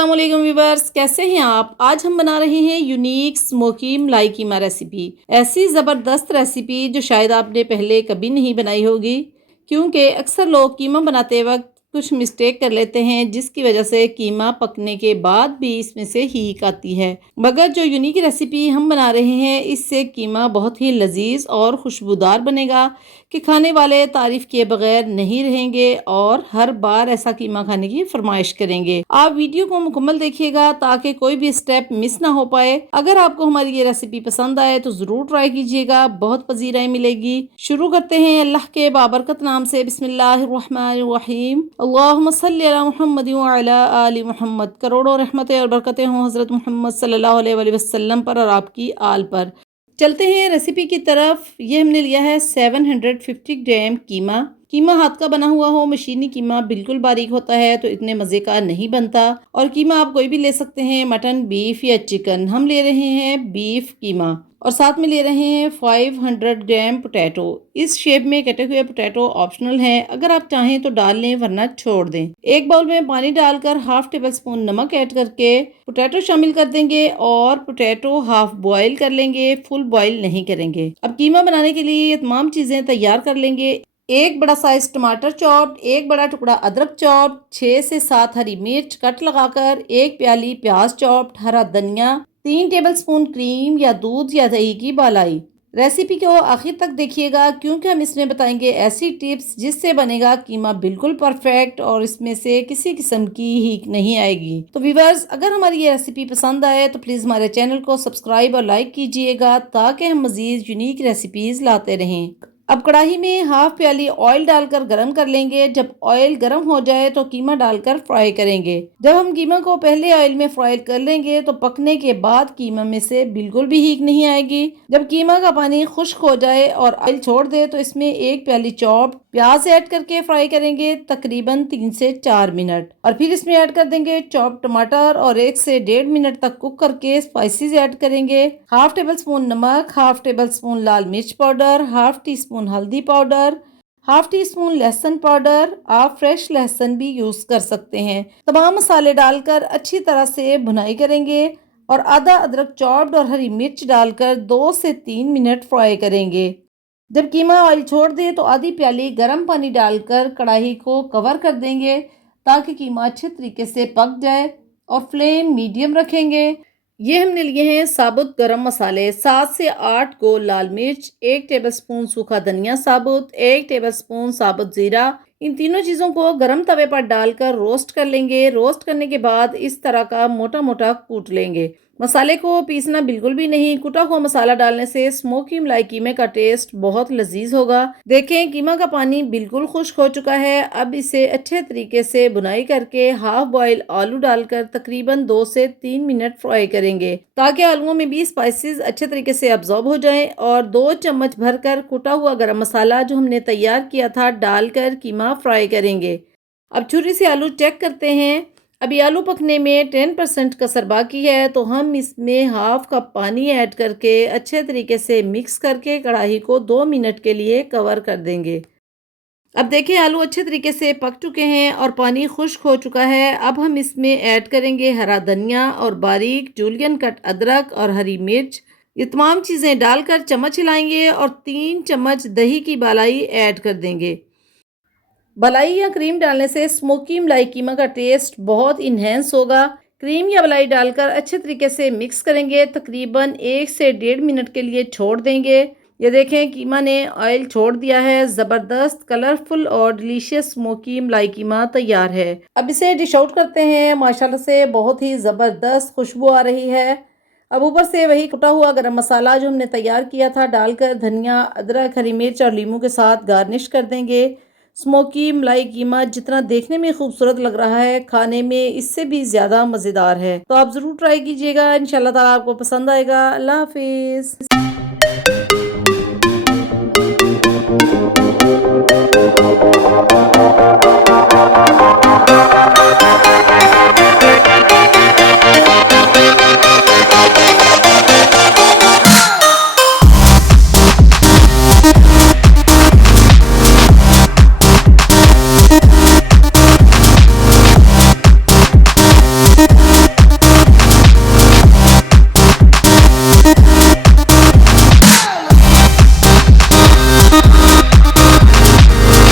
अस्सलाम वालेकुम व्यूवर्स, कैसे हैं आप। आज हम बना रहे हैं यूनिक स्मोकी मलाई कीमा रेसिपी। ऐसी ज़बरदस्त रेसिपी जो शायद आपने पहले कभी नहीं बनाई होगी, क्योंकि अक्सर लोग कीमा बनाते वक्त कुछ मिस्टेक कर लेते हैं, जिसकी वजह से कीमा पकने के बाद भी इसमें से हीक आती है। मगर जो यूनिक रेसिपी हम बना रहे हैं, इससे कीमा बहुत ही लजीज और खुशबूदार बनेगा कि खाने वाले तारीफ किए बगैर नहीं रहेंगे और हर बार ऐसा कीमा खाने की फरमाइश करेंगे। आप वीडियो को मुकम्मल देखिएगा ताकि कोई भी स्टेप मिस ना हो पाए। अगर आपको हमारी ये रेसिपी पसंद आए तो जरूर ट्राई कीजिएगा, बहुत पजीराई मिलेगी। शुरू करते हैं अल्लाह के बाबरकत नाम से। बिस्मिल्लाहिर्रहमानिर्रहीम। अल्लाहुम्मा सल्ली अला मुहम्मद व अला आलि मुहम्मद। करोड़ों रहमतें और बरकतें हों हज़रत मोहम्मद सल्लल्लाहु अलैहि वसल्लम पर और आपकी आल पर। चलते हैं रेसिपी की तरफ। ये हमने लिया है 750 ग्राम कीमा। कीमा हाथ का बना हुआ हो, मशीनी कीमा बिल्कुल बारीक होता है तो इतने मज़े का नहीं बनता। और कीमा आप कोई भी ले सकते हैं, मटन, बीफ या चिकन। हम ले रहे हैं बीफ कीमा और साथ में ले रहे हैं 500 ग्राम पोटैटो। इस शेप में कटे हुए पोटैटो ऑप्शनल हैं, अगर आप चाहें तो डाल लें वरना छोड़ दें। एक बाउल में पानी डालकर हाफ टेबल स्पून नमक ऐड करके पोटैटो शामिल कर देंगे और पोटैटो हाफ बॉयल कर लेंगे, फुल बॉयल नहीं करेंगे। अब कीमा बनाने के लिए ये तमाम चीज़ें तैयार कर लेंगे। एक बड़ा साइज टमाटर चॉप्ड, एक बड़ा टुकड़ा अदरक चॉप्ड, 6 से 7 हरी मिर्च कट लगाकर, एक प्याली प्याज चॉप्ड, हरा धनिया, 3 टेबलस्पून क्रीम या दूध या दही की बालाई। रेसिपी को आखिर तक देखिएगा क्योंकि हम इसमें बताएंगे ऐसी टिप्स जिससे बनेगा कीमा बिल्कुल परफेक्ट और इसमें से किसी किस्म की हीक नहीं आएगी। तो व्यूअर्स, अगर हमारी ये रेसिपी पसंद आए तो प्लीज़ हमारे चैनल को सब्सक्राइब और लाइक कीजिएगा ताकि हम मज़ीद यूनिक रेसिपीज़ लाते रहें। अब कढ़ाई में हाफ प्याली ऑयल डालकर गरम कर लेंगे। जब ऑयल गरम हो जाए तो कीमा डालकर फ्राई करेंगे। जब हम कीमा को पहले ऑयल में फ्राई कर लेंगे तो पकने के बाद कीमा में से बिल्कुल भी हीक नहीं आएगी। जब कीमा का पानी खुश्क हो जाए और ऑयल छोड़ दे तो इसमें एक प्याली चॉप्ड प्याज ऐड करके फ्राई करेंगे तकरीबन 3 से 4 मिनट। और फिर इसमें ऐड कर देंगे चॉप्ड टमाटर और 1 से 1.5 मिनट तक कुक करके स्पाइसेस ऐड करेंगे। हाफ टेबल स्पून नमक, हाफ टेबल स्पून लाल मिर्च पाउडर, हाफ टी स्पून हल्दी पाउडर, हाफ टी स्पून लहसुन पाउडर। आप फ्रेश लहसुन भी यूज कर सकते हैं। तमाम मसाले डालकर अच्छी तरह से भुनाई करेंगे और आधा अदरक चॉप्ड और हरी मिर्च डालकर 2 से 3 मिनट फ्राई करेंगे। जब कीमा ऑयल छोड़ दे तो आधी प्याली गर्म पानी डालकर कढ़ाई को कवर कर देंगे ताकि कीमा अच्छे तरीके से पक जाए और फ्लेम मीडियम रखेंगे। ये हमने लिए हैं साबुत गरम मसाले, 7 से 8 गोल लाल मिर्च, 1 टेबलस्पून सूखा धनिया साबुत, 1 टेबलस्पून साबुत जीरा। इन तीनों चीज़ों को गरम तवे पर डालकर रोस्ट कर लेंगे। रोस्ट करने के बाद इस तरह का मोटा मोटा कूट लेंगे। मसाले को पीसना बिल्कुल भी नहीं। कुटा हुआ मसाला डालने से स्मोकी मलाई कीमे का टेस्ट बहुत लजीज होगा। देखें कीमा का पानी बिल्कुल खुश्क हो चुका है। अब इसे अच्छे तरीके से बुनाई करके हाफ बॉयल आलू डालकर तकरीबन 2 से 3 मिनट फ्राई करेंगे ताकि आलूओं में भी स्पाइसेस अच्छे तरीके से अब्जॉर्ब हो जाएं। और 2 चम्मच भरकर कुटा हुआ गरम मसाला जो हमने तैयार किया था डालकर कीमा फ्राई करेंगे। अब छुरी से आलू चेक करते हैं। अभी आलू पकने में 10% कसर बाकी है तो हम इसमें हाफ कप पानी ऐड करके अच्छे तरीके से मिक्स करके कढ़ाई को 2 मिनट के लिए कवर कर देंगे। अब देखें आलू अच्छे तरीके से पक चुके हैं और पानी खुश्क हो चुका है। अब हम इसमें ऐड करेंगे हरा धनिया और बारीक जूलियन कट अदरक और हरी मिर्च। ये तमाम चीज़ें डालकर चम्मच हिलाएंगे और 3 चम्मच दही की बालाई ऐड कर देंगे। मलाई या क्रीम डालने से स्मोकी मलाई कीमा का टेस्ट बहुत इन्हेंस होगा। क्रीम या मलाई डालकर अच्छे तरीके से मिक्स करेंगे, तकरीबन 1 से 1.5 मिनट के लिए छोड़ देंगे। ये देखें कीमा ने ऑयल छोड़ दिया है। ज़बरदस्त कलरफुल और डिलीशियस स्मोकी मलाई कीमा तैयार है। अब इसे डिश आउट करते हैं। माशाल्लाह से बहुत ही ज़बरदस्त खुशबू आ रही है। अब ऊपर से वही कुटा हुआ गरम मसाला जो हमने तैयार किया था डालकर धनिया, अदरक, हरी मिर्च और लीमू के साथ गार्निश कर देंगे। स्मोकी मलाई कीमा जितना देखने में खूबसूरत लग रहा है, खाने में इससे भी ज़्यादा मज़ेदार है। तो आप ज़रूर ट्राई कीजिएगा, इंशाल्लाह ताला आपको पसंद आएगा। अल्लाह हाफिज़।